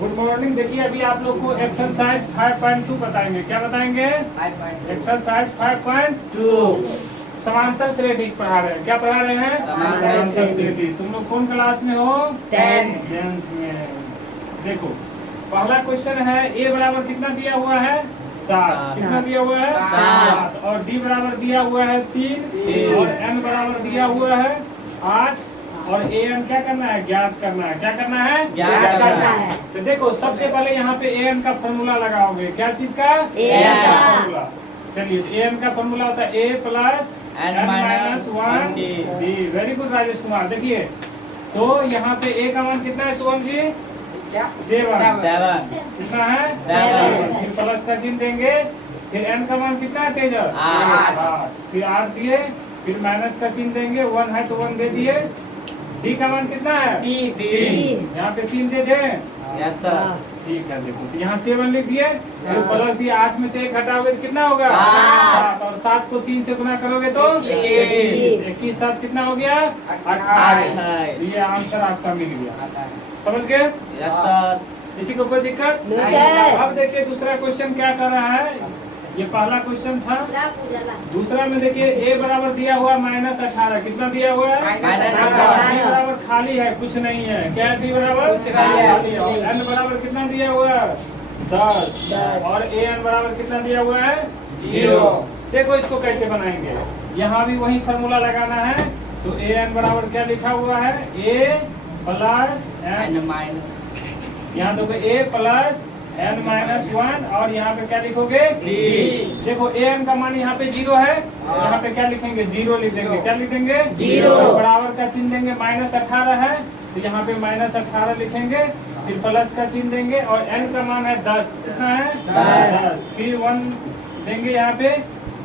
Good morning. देखिए अभी आप लोग को एक्सरसाइज 5.2 बताएंगे। क्या बताएंगे? एक्सरसाइज 5.2 समांतर श्रेणी पढ़ा रहे हैं। क्या पढ़ा रहे हैं? समांतर श्रेणी। तुम लोग कौन क्लास में हो? 10th में। देखो पहला क्वेश्चन है, ए बराबर कितना दिया हुआ है? 7। कितना दिया हुआ है? 7। और डी बराबर दिया हुआ है 3 और एन बराबर दिया हुआ है 8 और ए एन क्या करना है? ज्ञात करना है। क्या करना है? ज्ञात करना है। तो देखो सबसे पहले यहाँ पे ए एन का फॉर्मूला लगाओगे। क्या चीज का? ए एन का फॉर्मूला। चलिए ए एन का फॉर्मूला होता है A plus N minus 1 D. Very good Rajesh Kumar. देखिए तो यहाँ पे ए का मान कितना है सोहम जी? 7। कितना है? 7। फिर प्लस का चिन्ह देंगे। फिर एन का मान कितना है तेजस? 8। फिर 8 दिए। फिर माइनस का चिन्ह देंगे। 1 है तो 1 दे दिए। डी का मान कितना है? 3। यहाँ पे 3 दे दे। Yes sir. ठीक है। देखो तो यहाँ 7 लिख दिए। तो प्लस दिए 8 में से 1 हटाओगे तो कितना होगा? 7। और 7 को 3 से गुना करोगे तो 21। 7 कितना हो गया? 28। ये आंसर आपका मिल गया। समझ गए? Yes sir. किसी को कोई दिक्कत? नहीं सर। अब देखिए दूसरा क्वेश्चन क्या कर रहा है। ये पहला क्वेश्चन था। दूसरा में देखिए ए बराबर दिया हुआ -18। कितना दिया हुआ है? -18। डी बराबर खाली है, कुछ नहीं है। क्या है? डी बराबर खाली है। और एन बराबर कितना दिया हुआ है? 10। और ए एन बराबर कितना दिया हुआ है? 0। देखो इसको कैसे बनाएंगे। यहाँ भी वही फॉर्मूला लगाना है। तो ए एन बराबर क्या लिखा हुआ है? ए प्लस एन माइनस, यहाँ देखो ए प्लस एन माइनस 1 और यहाँ पे क्या लिखोगे? डी। देखो ए एन का मान यहाँ पे 0 है। यहाँ पे क्या लिखेंगे? 0 लिख देंगे। क्या लिख देंगे? 0। बराबर का चिन्ह देंगे। -18 है तो यहाँ पे -18 लिखेंगे। फिर प्लस का चिन्ह देंगे और एन का मान है 10। कितना है? 10। फिर 1 देंगे यहाँ पे।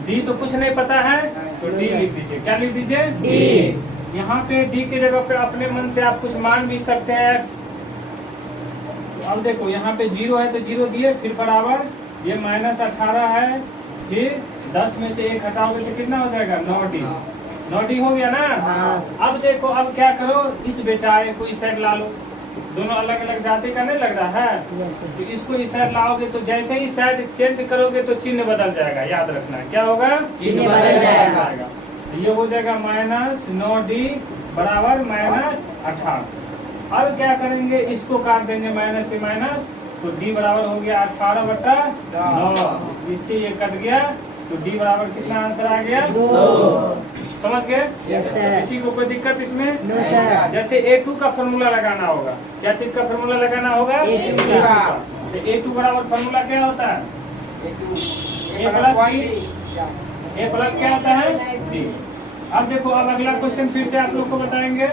डी तो कुछ नहीं पता है तो डी लिख दीजिए। क्या लिख दीजिए? डी। यहाँ पे डी के जगह पे अपने मन से आप कुछ मान भी सकते हैं एक्स। अब देखो यहाँ पे 0 है तो 0 दिए। फिर बराबर ये -18 है। फिर 10 में से 1 हटाओगे तो कितना हो जाएगा? 9D। 9D हो गया ना? अब देखो अब क्या करो, इस बेचारे को इस साइड ला लो। दोनों अलग अलग जाति का नहीं लग रहा है तो इसको इस साइड लाओगे तो जैसे ही साइड चेंज करोगे तो चिन्ह बदल जाएगा। याद रखना क्या होगा? चिन्ह बदल जाएगा। ये हो जाएगा -9D बराबर -18। अब क्या करेंगे? इसको काट देंगे माइनस से माइनस तो डी बराबर हो गया 18/9। इससे ये कट गया तो डी बराबर कितना आंसर आ गया? 2। समझ गए? Yes sir. किसी को कोई दिक्कत इसमें? No sir. जैसे A2 का फॉर्मूला लगाना होगा। क्या चीज का फॉर्मूला लगाना होगा? A2 का। तो A2 बराबर फॉर्मूला क्या होता है? A प्लस क्या होता है? D। अब देखो अब अगला क्वेश्चन फिर से आप लोग को बताएंगे।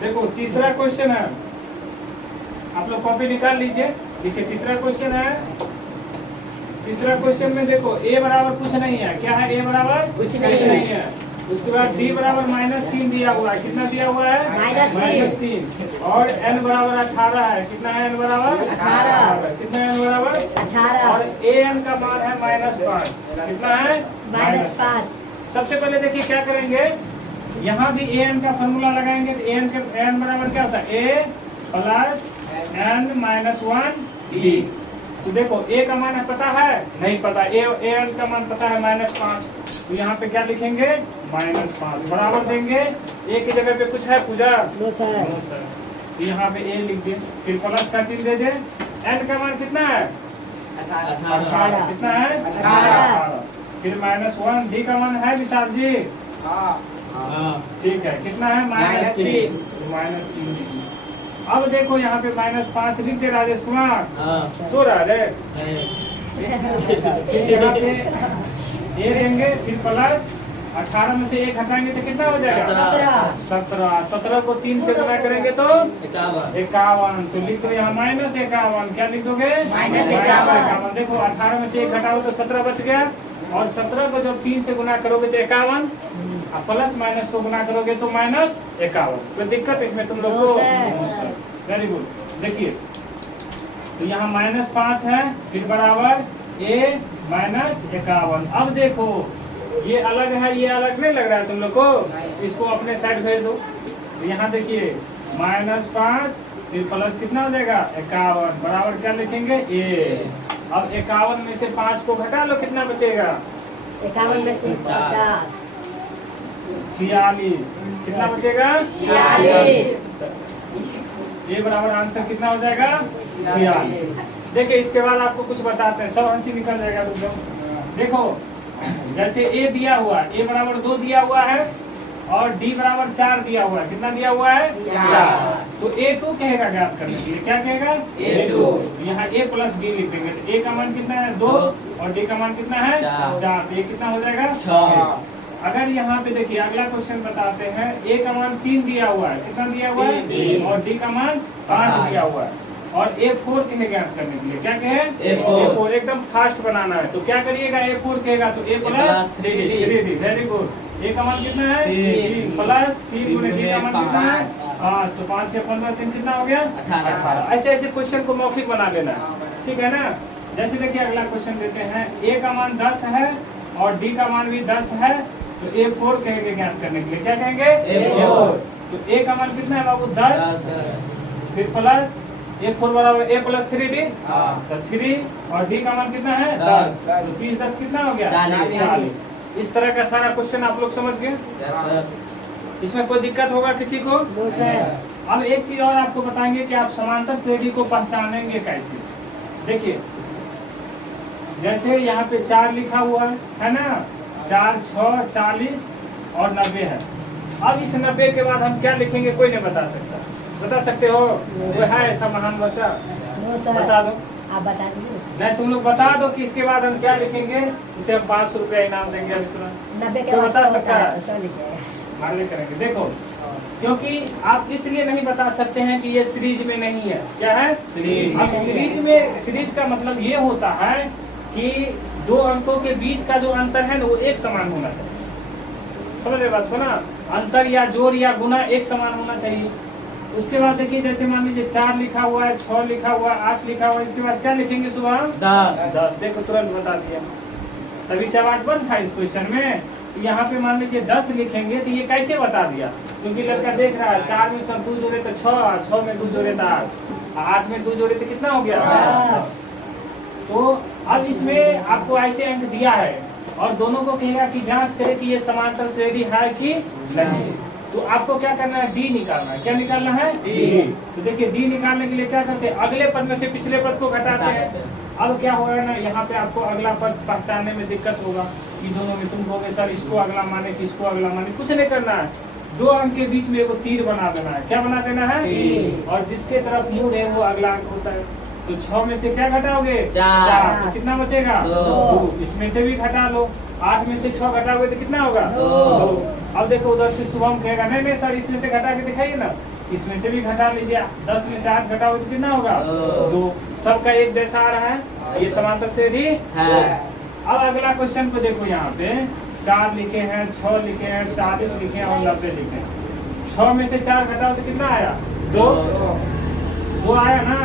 देखो तीसरा क्वेश्चन है, आप लोग कॉपी निकाल लीजिए। देखिए तीसरा क्वेश्चन है। तीसरा क्वेश्चन में देखो ए बराबर कुछ नहीं है। क्या है? ए बराबर कुछ नहीं है। उसके बाद डी बराबर -3 दिया हुआ है। कितना दिया हुआ है? -3। और एन बराबर 18 है। कितना है एन बराबर? 18। कितना है एन बराबर? 18। और ए एन का मान है -5। कितना है? -5। सबसे पहले देखिए क्या करेंगे, यहाँ भी ए एन का फॉर्मूला लगाएंगे तो एन बराबर क्या होता है? A plus N minus 1 D. तो देखो ए का मान पता है? नहीं पता। ए एन का मान पता है -5। तो यहाँ पे क्या लिखेंगे? -5 बराबर देंगे। ए की जगह पे कुछ है पूजा? No sir. तो यहाँ पे ए लिख दे। फिर प्लस का चिन्ह दे दे। एन का मान कितना है? 18। कितना है? 18। फिर -1 डी का मान है विशाल जी? ठीक है। कितना है? -3। अब देखो यहाँ पे -5 लिख दे राजेश कुमार। सो रहा है। यहाँ पे ए देंगे। फिर प्लस 18 में से 1 हटाएंगे तो कितना हो जाएगा? 17। 17 को 3 से गुना करेंगे तो 51। तो लिख दो यहाँ -51। क्या लिख दोगे? -51। देखो 18 में से 1 हटाओ तो 17 बच गया। और 17 को जब 3 से गुना करोगे तो 51। प्लस माइनस को गुना करोगे तो -51। कोई दिक्कत इसमें तुम लोग को? Very good. देखिए तो यहाँ -5 है। फिर बराबर a -51। अब देखो ये अलग है, ये अलग नहीं लग रहा है तुम लोग को? इसको अपने साइड भेज दो। यहाँ देखिए -5 फिर प्लस कितना हो जाएगा 51 बराबर क्या लिखेंगे ए। अब 51 में से 5 को घटा लो, कितना बचेगा 51 में से 50 46। कितना बचेगा 46। ये बराबर आंसर कितना हो जाएगा 46। देखिए इसके बाद आपको कुछ बताते हैं, सब हंसी निकल जाएगा। रुक जाओ। देखो जैसे ए दिया हुआ, ए बराबर 2 दिया हुआ है और डी बराबर 4 दिया हुआ है। कितना दिया हुआ है 4। तो A2 कहेगा ज्ञात करने के लिए, क्या कहेगा A2। यहाँ A प्लस डी लिख देंगे। तो A का मान कितना है 2 और D का मान कितना है 4। तो ये कितना हो जाएगा 6। अगर यहाँ पे देखिए अगला क्वेश्चन बताते हैं, A का मान 3 दिया हुआ है। कितना दिया हुआ है 3 और D का मान 5 दिया हुआ है और A4 कहे ज्ञात करने के लिए, क्या कहे A4 एकदम फास्ट बनाना है। तो क्या करिएगा A4 कहेगा तो A plus 3D। Very good. A का मान कितना है 3 प्लस 3 गुणे D का मान कितना है 5। तो 5 से 15 3 कितना हो गया 18। ऐसे ऐसे क्वेश्चन को मौखिक बना लेना है, ठीक है ना। जैसे देखिए अगला क्वेश्चन देते हैं, A का मान 10 है और D का मान भी 10 है। तो A4 कहेंगे ज्ञात करने के लिए, क्या कहेंगे A4। तो A का मान कितना है बाबू 10 फिर प्लस A4 बराबर A प्लस 3D तो 3 और D का मान कितना है 10। तो 30 10 कितना हो गया 40। इस तरह का सारा क्वेश्चन आप लोग समझ गए। इसमें कोई दिक्कत होगा किसी को? No sir. अब एक चीज और आपको बताएंगे कि आप समांतर श्रेणी को पहचानेंगे कैसे। देखिए जैसे यहाँ पे 4 लिखा हुआ है ना, 4 6 40 और 90 है। अब इस 90 के बाद हम क्या लिखेंगे कोई नहीं बता सकता। बता सकते हो? वो है ऐसा महान बच्चा? No sir. बता दो। आप बता दीजिए। नहीं तुम लोग बता दो कि इसके बाद हम क्या लिखेंगे। इसे हम 500 रुपया इनाम देंगे अभी तुरंत। 90 के तो बाद बता 100 सकता होता है? है, 100 लिखिएगा। मारले करेंगे। देखो क्योंकि आप इसलिए नहीं बता सकते हैं कि ये सीरीज में नहीं है। क्या है सीरीज। अब सीरीज में, सीरीज का मतलब ये होता है कि 2 अंकों के बीच का जो अंतर है ना वो एक समान होना चाहिए। समझ रहे बात को ना? अंतर या जोड़ या गुना एक समान होना चाहिए। उसके बाद देखिए जैसे मान लीजिए 4 लिखा हुआ है, 6 लिखा हुआ है, 8 लिखा हुआ है, इसके बाद क्या लिखेंगे सुबह 10। देखो तुरंत बता दिया। तभी सवाल बंद था इस क्वेश्चन में। यहाँ पे मान लीजिए 10 लिखेंगे तो ये कैसे बता दिया? क्योंकि लड़का देख रहा है 4 में सब 2 जोड़े तो 6, 6 में 2 जोड़े तो 8, 8 में 2 जोड़े तो कितना हो गया 10। तो अब इसमें आपको ऐसे अंक दिया है और दोनों को कहेगा कि जांच करें कि ये समांतर श्रेणी है कि नहीं। तो आपको क्या करना है D निकालना है। क्या निकालना है D। तो देखिए D निकालने के लिए क्या करते हैं, अगले पद में से पिछले पद को घटाते हैं। अब क्या होगा ना, यहाँ पे आपको अगला पद पहचानने में दिक्कत होगा कि दोनों में तुम कहोगे सर इसको अगला माने कि इसको अगला माने। कुछ नहीं करना है, 2 अंक के बीच में एगो तीर बना देना है। क्या बना देना है तीर। और जिसके तरफ मुड़ है वो अगला अंक होता है। तो 6 में से क्या घटाओगे 4। तो कितना बचेगा 2। इसमें से भी घटा लो। 8 में से 6 घटाओगे तो कितना होगा 2। अब देखो उधर से शुभम कहेगा नहीं नहीं सर इसमें से घटा के दिखाइए ना। इसमें से भी घटा लीजिए। 10 में से 8 घटाओगे तो कितना होगा 2। सबका एक जैसा आ रहा है, ये समांतर श्रेणी है। अब अगला क्वेश्चन को देखो, यहाँ पे 4 लिखे हैं, 6 लिखे हैं, 40 लिखे हैं और 90 लिखे हैं। 6 में से 4 घटाओ तो कितना आया 2 आया ना।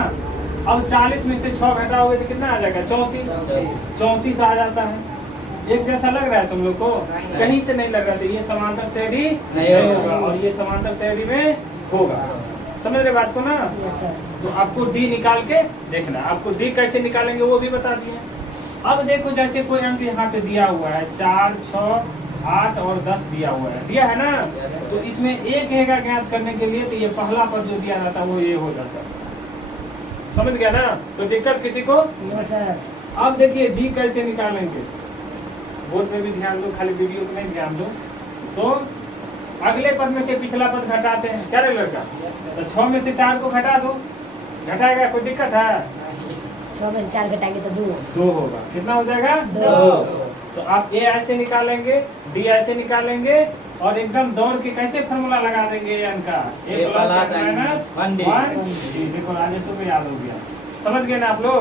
अब 40 में से 6 घटाओगे तो कितना आ जाएगा 34 आ जाता है। एक जैसा लग रहा है तुम लोग को? कहीं से नहीं लग रहा था। ये समांतर श्रेणी नहीं होगा और ये समांतर श्रेणी में होगा। समझ रहे बात को ना? तो आपको D निकाल के देखना। आपको D कैसे निकालेंगे वो भी बता दिए। अब देखो जैसे कोई अंक यहाँ पे दिया हुआ है 4 6 8 और 10 दिया हुआ है, दिया है ना। तो इसमें एक रहेगा ज्ञात करने के लिए, तो ये पहला पद जो दिया जाता है वो ये हो जाता है। समझ गया ना? तो दिक्कत किसी को? अब देखिए D कैसे निकालेंगे, बोर्ड में भी ध्यान दो, खाली वीडियो में नहीं ध्यान दो। तो अगले पद में से पिछला पद घटाते हैं। क्या रे लड़का? तो 6 में से 4 को घटा दो। घटाएगा कोई दिक्कत है? 6 में 4 घटाएंगे तो 2 होगा। कितना हो जाएगा 2। तो आप A ऐसे निकालेंगे, D ऐसे निकालेंगे और एकदम दौड़ के कैसे फॉर्मूला लगा देंगे n का A + -1D। देखो राजेश को याद हो गया। समझ गए ना आप लोग?